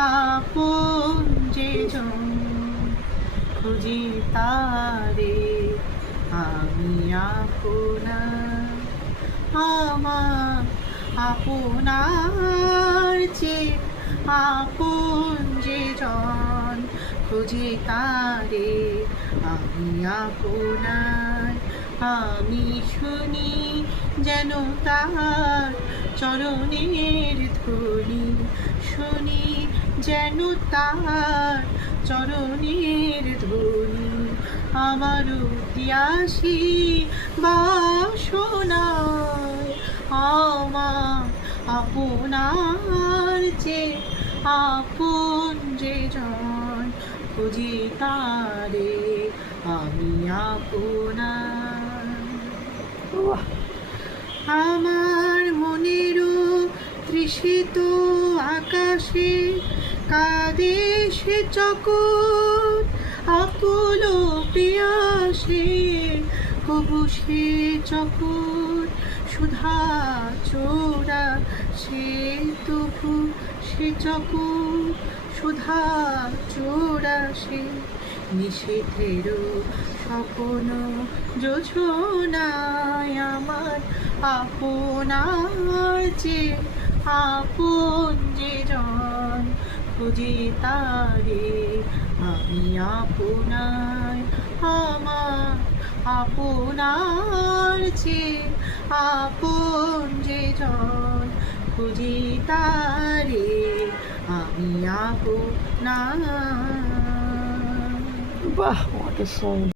আপন যে জন খুঁজি তারে আমি আপনার আমার আপনার যে আপন যে জন খুঁজি তারে আমি আপনার আমি শুনি যেন তার চরণের ধ্বনি শুনি যেন তার চরণের ধ্বনি আমার তিয়াসী বাসনায় আমার আপনার যে আপন যে জন খুঁজি তারে আমি আপনার আমার মনেরও তৃষিত আকাশে কাঁদে সে চকর আকুল পিয়াসে কবু সে চকর সুধা চোরা সে তবু সে চকর সুধা চোরা সে নিষেধেরও স্বপ্ন যোজনায় আমার আপনার যে আপন যে জন খুঁজি তারে আমি আপনার আমার আপনার যে আপন যে জন খুঁজি তারে আমি আপনার বাহ, what a song.